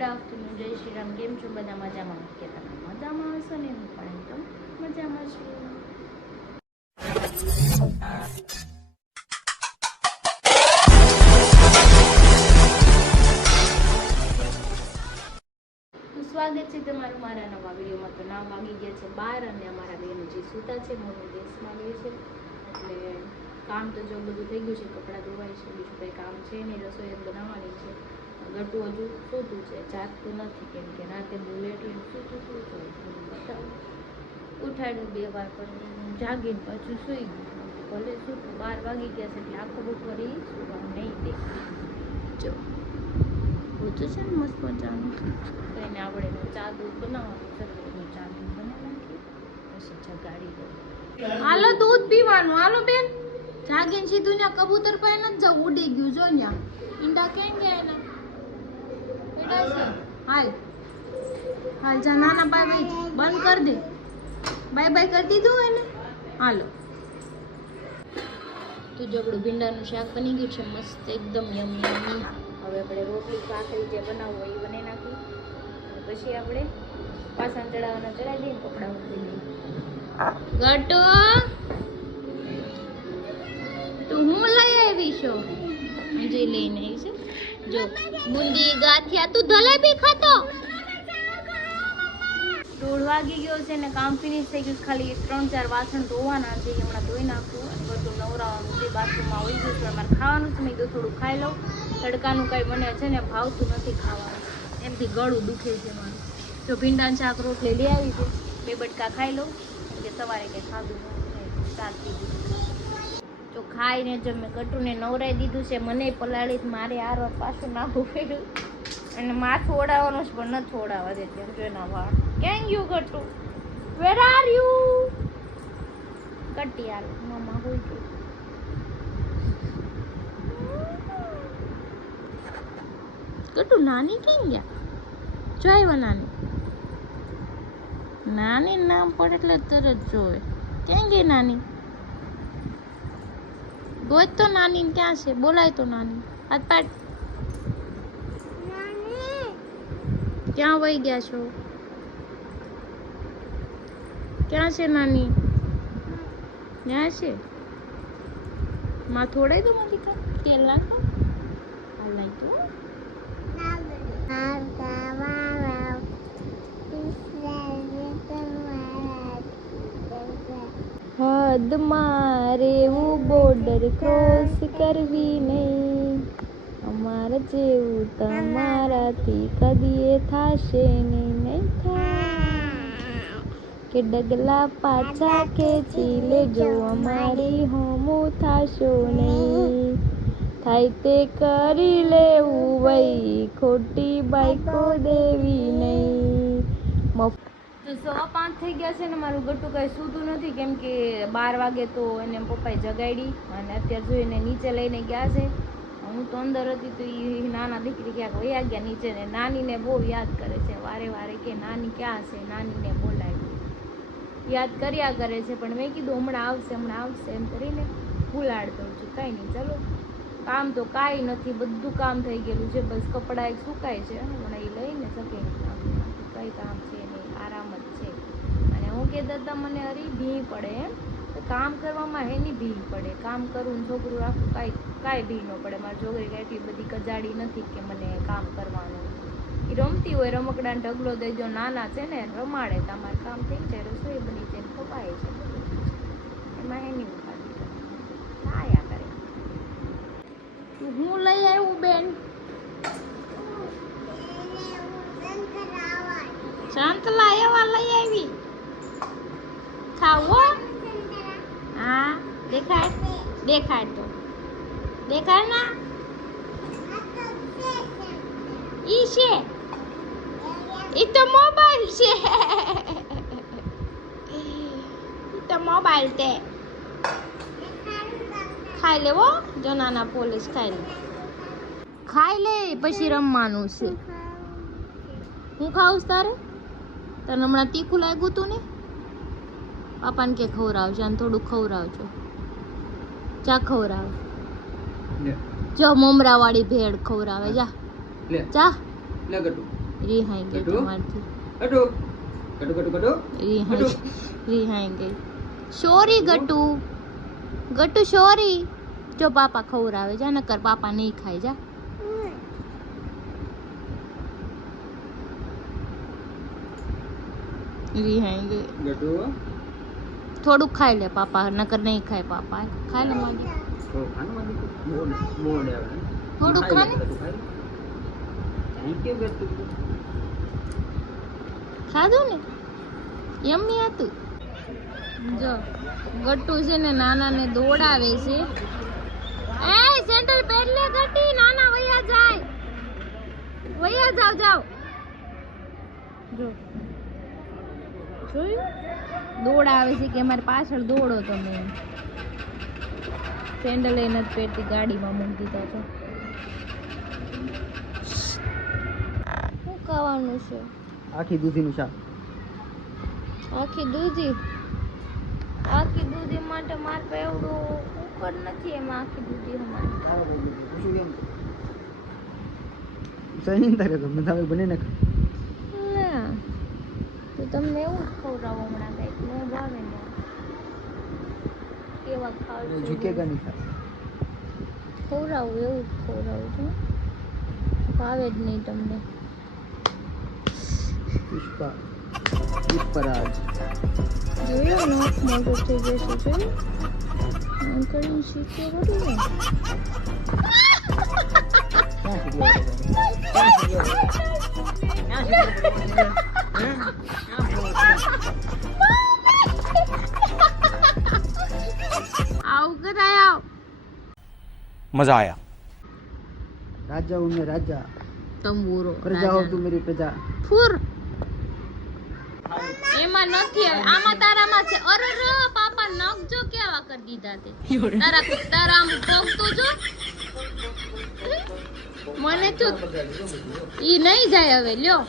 Good afternoon, જય શ્રી રામ. કેમ છો બધા? મજામાં કે તમે મજામાં હશો ને? હું પણ એકદમ મજામાં છું. સ્વાગત છે તમારું મારા નવા વિડીયોમાં. તો નામ વાગી ગયા છે 12 અને અમારા બેન જે સૂતા છે મમ્મી દેશમાં ગઈ છે એટલે કામ તો જો બધું થઈ ગયું છે. કપડાં ધોવાય છે, બીજું કંઈ કામ છે નહીં. રસોઈ બનાવવાની છે. ગટું હજુ સૂતું છે, જાગતું નથી કેમ કે રાતે બહુ લેટ સૂતું બતાવું ઉઠાડ્યું 2 વાર પણ જાગીને પાછું સૂઈ ગયું. ભલે સૂતું 12 વાગી ગયા છે એટલે આખો બપોર સુવાનું નહીં દે. જો ઓછું છે ને મસ્ત મજાનું. તો એને આપણે ચા દૂધ બનાવવાનું છે. ચા દૂધ બનાવી નાખી પછી જગાડી દઉં. હાલો દૂધ પીવાનું. હાલો બેન, જાગીને સીધું ને કબૂતર પાસે નથી જવું, ઉડી ગયું. જો ન્યા ઈંડા કેમ ગયા એના હાલ હાલ જા નાના બાય બાય બંધ કરી દે. બાય બાય કરી દીધું એને. હાલો તો જબડું ભીંડાનું શાક બની ગયું છે મસ્ત એકદમ યમી. હવે આપણે રોટલી ભાખરી જે બનાવવું હોય એ બનાવી નાખી અને પછી આપણે પાસણ ચડાવવાના ચડાવી દઈએ, કપડાં મૂકી દઈએ. ગટો તું હું લઈ આવી છો? જે લઈને આવી છે જો બુંદી ગાંઠિયા. તું જલેબી ખાતો? 1:30 વાગી ગયો છે ને કામ ફિનિશ થઈ ગયું. ખાલી 3-4 વાસણ ધોવાના છે, હમણાં ધોઈ નાખું અને બધું નવરાવાનું છે. બાથરૂમમાં હોઈ ગયું છે. અમારે ખાવાનું છે, મેં કીધું થોડું ખાઈ લઉં. તડકાનું કાંઈ મને છે ને ભાવતું નથી ખાવાનું, એમથી ગળું દુખે છે મારું. જો ભીંડાનું શાક રોટલી લઈ આવી છે, 2 બટકા ખાઈ લઉં કે સવારે કંઈ ખાધું નથી, શાક પીધું. તો ખાઈને જો મેં ગટુને નવરાઈ દીધું છે. મને પલાળી મારે આરવાર પાછું નાખવું પડ્યું અને માથું ઓડાવવાનું છે પણ નથી ઓડાવવા દેતી. જો એના વાળ ક્યાં ગયું ગટુ? Where are you? કટી આર મમ્મા હોઈ ગયું. ગટુ નાની કેમ ગયા? જો આવ્યા નાની. નાની નામ પડે એટલે તરત જોવે. ક્યાં ગઈ નાની? ગોત તો નાની ક્યાં છે? બોલાય તો નાની. હાથ પાડ. ક્યાં વહી ગયા છો? ક્યાં છે નાની? ક્યાં છે? માં થોડાઈ દો મારી કા તેલ નાખો. હાલ નહીં તો હદ મારે એવું બોર્ડર ક્રોસ કરવી નહીં. અમારા જેવું તમારાથી કદીએ થાશે નહીં થાય કે ડગલા પાછા ખેંચી લેજો, અમારી હોમું થાશો નહીં. થાય તે કરી લેવું વઈ, ખોટી બાઈકો દેવી નહીં. તો 5:15 થઈ ગયા છે ને મારું ગટુ કાંઈ સૂતું નથી કેમ કે 12 વાગે તો એને પપ્પાએ જગાડી અને અત્યારે જોઈને નીચે લઈને ગયા છે. હું તો અંદર હતી તો એ નાના દીકરી ક્યાંક વયા ગયા નીચે ને નાનીને બહુ યાદ કરે છે. વારે વારે કે નાની ક્યાં છે, નાનીને બોલાવી યાદ કર્યા કરે છે. પણ મેં કીધું હમણાં આવશે એમ કરીને ભૂલાડ દઉં છું. કાંઈ નહીં, ચલો. કામ તો કાંઈ નથી, બધું કામ થઈ ગયેલું છે. બસ કપડાં એક સુકાય છે, હમણાં એ લઈને શકે કંઈ કામ છે નહીં, આરામ જ છે. અને હું કહેતા હતા મને અરે ભી પડે એમ કામ કરવામાં એની ભી પડે. કામ કરું ને છોકરું રાખું કાંઈ ભી ન પડે. મારી છોકરી કાંઈ એટલી બધી કજાડી નથી કે મને કામ કરવાનું. એ રમતી હોય રમકડાને ઢગલો દઈ દો, નાના છે ને રમાડે. તમારે કામ થઈ જાય, રસોઈ બની જાય, ખવાય છે, એમાં એની ઉપાડી આયા કરે. હું લઈ આવ્યું બેન? સંતલા એવા લઈ આવી. ખાવો? હા દેખાડ તો દેખાડ ના. ઈ છે ઈ તો મોબાઈલ છે. ઈ તો મોબાઈલ તે ખાઈ લેવો. જો નાના પોલીસ ખાઈ લે પછી રમવાનું છે. હું ખાઉં તારે? તને હમણાં તીખું લાગ્યું તું ને? પાપાને કે ખવડાવજો, આને થોડું ખવડાવજો. જા ખવડાવ. જો મમરા વાળી ભેળ ખવડાવે. જા જા. रिहाई गई गट्टू? तुम्हारी गट्टू गट्टू गट्टू गट्टू रिहाई गई शोरी गट्टू गट्टू शोरी जो पापा खवरावे जा नकर पापा नहीं खाए जा रिहाई गई गट्टू થોડું ખાઈ લે પાપા નકર નહીં ખાય પાપા ખાઈ લે માગી तो खाने वाली बोल बोल दे यार થોડું ખાને थैंक यू गट्टू ખાધું ને યમ્મી હતું જો ગટ્ટુ છે ને નાના ને દોડાવે છે એ સેન્ડલ પહેર લે ગટ્ટી નાના વયા જાય વયા જાવ જાવ જો જોયું દોડાવે છે કે અમારી પાછળ દોડો તમે સેન્ડલ એ નથી પહેરતી ગાડીમાં મૂકી દીધા તો શું ખાવાનું છે આખી દૂધીનું શાક આખી દૂધી માટે મારે પાસે એવડું કુકર નથી એમાં આખી દૂધી અમારે શું કેમ સહી તારે તો મને હવે બને નાખ ના તો તમને એવું જ ખવડાવો હમણાં કંઈક ન ભાવે ને કેવા ખાવ ઝુકેગા નહીં ખા ખવડાવું એવું જ ખવડાવું છું ભાવે જ નહીં તમને પુષ્પા પુષ્પરાજ જોયું ને મોટો થઈ જશે જોયું આમ કરીને શીખે બધું ને આવું કરાય આવ मजा आया राजा हूँ मैं राजा તંબુરો प्रजा हो तू मेरी प्रजा ફૂર એમાં નથી હવે આમાં તારામાં છે અરે રે પાપા નખ જો કેવા કરી દીધા તે તારા આમ પગ તો જો મને તો ઈ નહીં જાય હવે લ્યો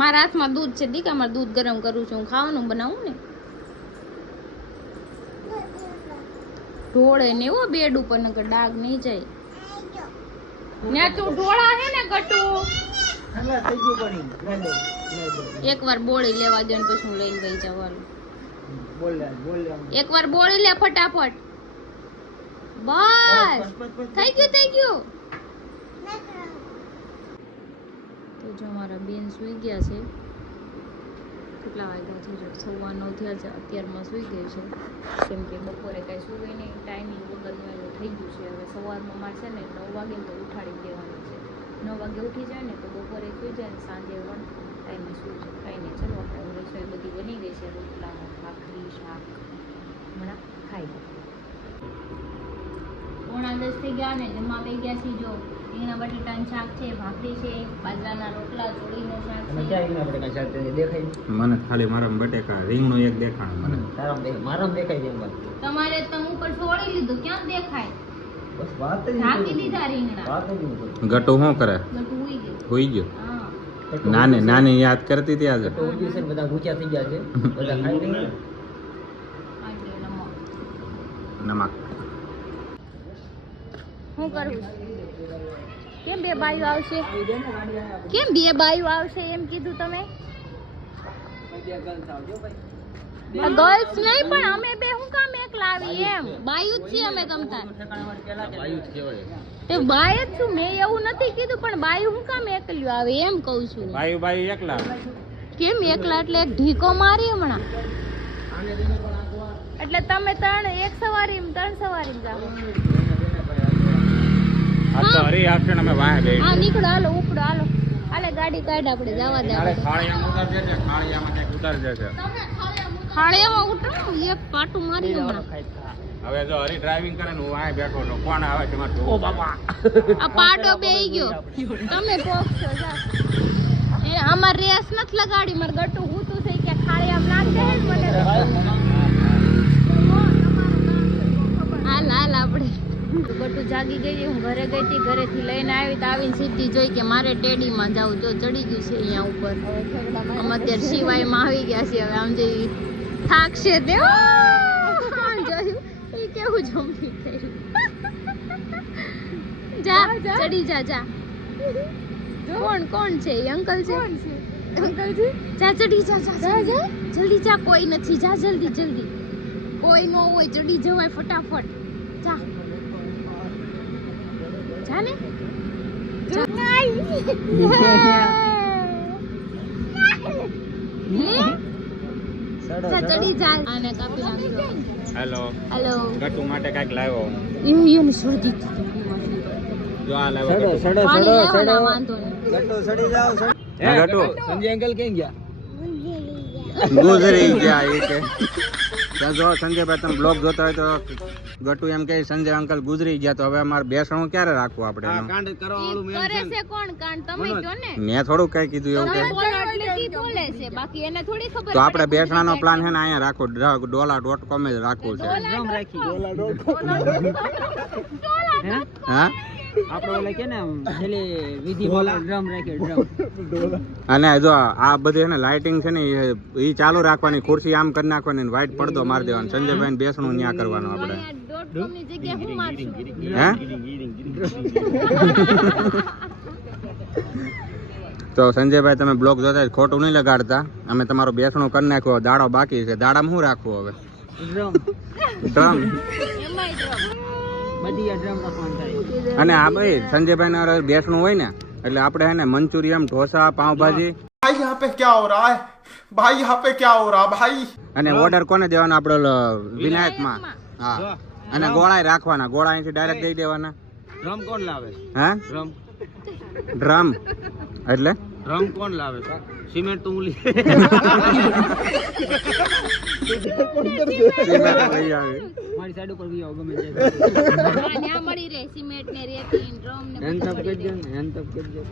મારા હાથમાં દૂધ છે દીકા મારે દૂધ ગરમ કરું છું હું ખાવાનું બનાવું ને ઢોળે ને એવો બેડ ઉપર નકર ડાઘ નહીં જાય ને તું ઢોળા હે ને ગટુ એકવાર બોળી લેવા દે ને પછી હું લઈને ગઈ જવાનું बोल ले એકવાર બોળી લે ફટાફટ બસ થઈ ગયું તો જો મારા બેન સૂઈ ગયા છે કેટલા વાગ્યા છે જો 9:15 થયા છે અત્યારમાં સૂઈ ગઈ છે કેમ કે બપોરે કાંઈ સૂવે નહીં ટાઈમિંગ વગરનું એનું થઈ ગયું છે હવે સવારમાં મારે છે ને 9 વાગે તો ઉઠાડી દેવાનું છે 9 વાગે ઉઠી જાય ને તો બપોરે સૂઈ જાય ને સાંજે પણ ટાઈમે સૂઈ જાય કાંઈ નહીં ચલો આપણે રસોઈ બધી બની ગઈ છે રોટલા ભાખરી શાક હમણાં ખાઈ લો 9:10 થઈ ગયા ને જમવા થઈ ગયા છે જો રીંગણા બટેટાનું શાક છે ભાખરી છે બાજરાના રોટલા ચોળીનું શાક છે દેખાય મને ખાલી મારા બટેકા રીંગણું એક દેખાણ મને મારામાં દેખાય છે તમારે તમ ઉપર છોડી લીધું ક્યાં દેખાય બસ વાત જ ઢાંકી દીધા રીંગણા વાત જ નહીં ગટુ શું કરે ગટુ ઉઈ ગયું હોઈ ગયો હા નાની યાદ કરતી હતી આજે તો ઉજી છે ને બધા ભૂખ્યા થઈ ગયા છે બધા ખાઈ લઈએ આટલે નમક નમક શું કરું કેમ બે બાયું આવશે કેમ બે બાયું આવશે એમ કીધું તમે ગર્લ્સ નહીં પણ અમે બે હું કામ એકલા આવી એમ બાયું જ છીએ અમે ગમતા તે બાય જ છું મેં એવું નથી કીધું પણ બાયું હું કામ એકલ્યું આવે એમ કહું છું બાયું એકલા કેમ એકલા એટલે એક ઢીકો મારી હમણાં એટલે તમે એક સવારી 3 સવારી જાઓ આ તો હરી આક્ષણ અમે વાહ ગઈ હા નીકળો હાલો ઉપડો હાલો હાલે ગાડી કાઢ આપણે જવા દે ખાળિયામાં ઉતાર છે ખાળિયામાં ક્યાંક ઉતાર છે ખાળિયામાં ઉતરો એક પાટું મારી હમણાં હવે જો હરી ડ્રાઇવિંગ કરે ને હું વાહ બેઠો છું કોણ આવે છે મારે ઓ બાપા આ પાડો બેહી ગયો તમે પોક્ષો જા એ અમાર રેસ નથી લગાડી માર ગટુ હૂતું થઈ કે ખાળિયામાં નાખ દે મને હાલ આપણે ગટુ જાગી ગઈ હું ઘરે ગઈ હતી ઘરેથી લઈને આવી તો આવીને સીધી જોઈ કે મારે ટેડીમાં જાવું જો ચડી ગયું છે અહીંયા ઉપર અમે અત્યારે સિવાયમાં આવી ગયા છે હવે આમ જઈ થાકશે તે જોયું એ કેવું જમ્પી થયું જા ચડી જા જા કોણ છે એ અંકલ છે જા ચડી જા જલ્દી જા કોઈ નથી જા જલ્દી કોઈ ન હોય ચડી જવાય ફટાફટ જા જા ને ચડી જા આને કાપી નાખજો હેલો હેલો ગટુ માટે કાંઈક લાવ્યો એને શરદી જો આ લાવ્યો પાણી લેવાના વાંધો નહીં ગટુ સડી જાવ ગટુ સંજય અંકલ ક્યાં ગયા ગુજરી ગયા એ કે ત્યાં જો સંજયભાઈ તમે બ્લોગ જોતા હોય તો ગટુ એમ કે સંજય અંકલ ગુજરી ગયા તો હવે અમારે બેસણું ક્યારે રાખવું આપણે એનું? કાંડ કરવા વાળું મેં કરે છે કોણ કાંડ તમે કયો ને મેં થોડું કઈ કીધું એવું કે તમે બોલો એટલે ઈ બોલે છે બાકી એને થોડી ખબર તો આપણે બેસણાનો પ્લાન છે ને અહીંયા રાખો ડોલા.com જ રાખવું છે ડ્રમ રાખી હા આપણે ઓલા કે ને છેલ્લે વિધિ ડ્રમ રાખી ડ્રમ અને જો આ બધી છે ને લાઇટિંગ છે ને એ ચાલુ રાખવાની ખુરશી આમ કરી નાખવાની વ્હાઈટ પડદો મારી દેવાનો સંજયભાઈ બેસણું ન્યા કરવાનું આપણે .com ની જગ્યાએ હું મારશું હે તો સંજયભાઈ તમે બ્લોગ જોતા ખોટું નહીં લગાડતા અમે તમારું બેસણું કરી નાખ્યો દાડો બાકી છે દાડામાં શું રાખવું હવે ડ્રમ ડ્રમ એમાંય ડ્રમ બધી ડ્રમ રાખવાનું થાય અને આ ભાઈ સંજયભાઈ બેસણું હોય ને એટલે આપણે હે ને મંચુરિયમ ઢોસા પાવભાજી भाई यहाँ पे क्या हो रहा है भाई यहाँ पे क्या हो रहा भाई અને ઓર્ડર કોને દેવાનો આપણે વિનાયકમાં હા અને ગોળાય રાખવાના ગોળા અહીંથી ડાયરેક્ટ દઈ દેવાના ડ્રમ કોણ લાવે હે ડ્રમ ડ્રમ એટલે ડ્રમ કોણ લાવે સિમેન્ટ તો હું મારી સાઈડ ઉપર બી આવો ગમે તે ત્યાં મળી રહે સિમેન્ટ ને રેતી ને ડ્રમ ને હેન્ડ અપ કરજો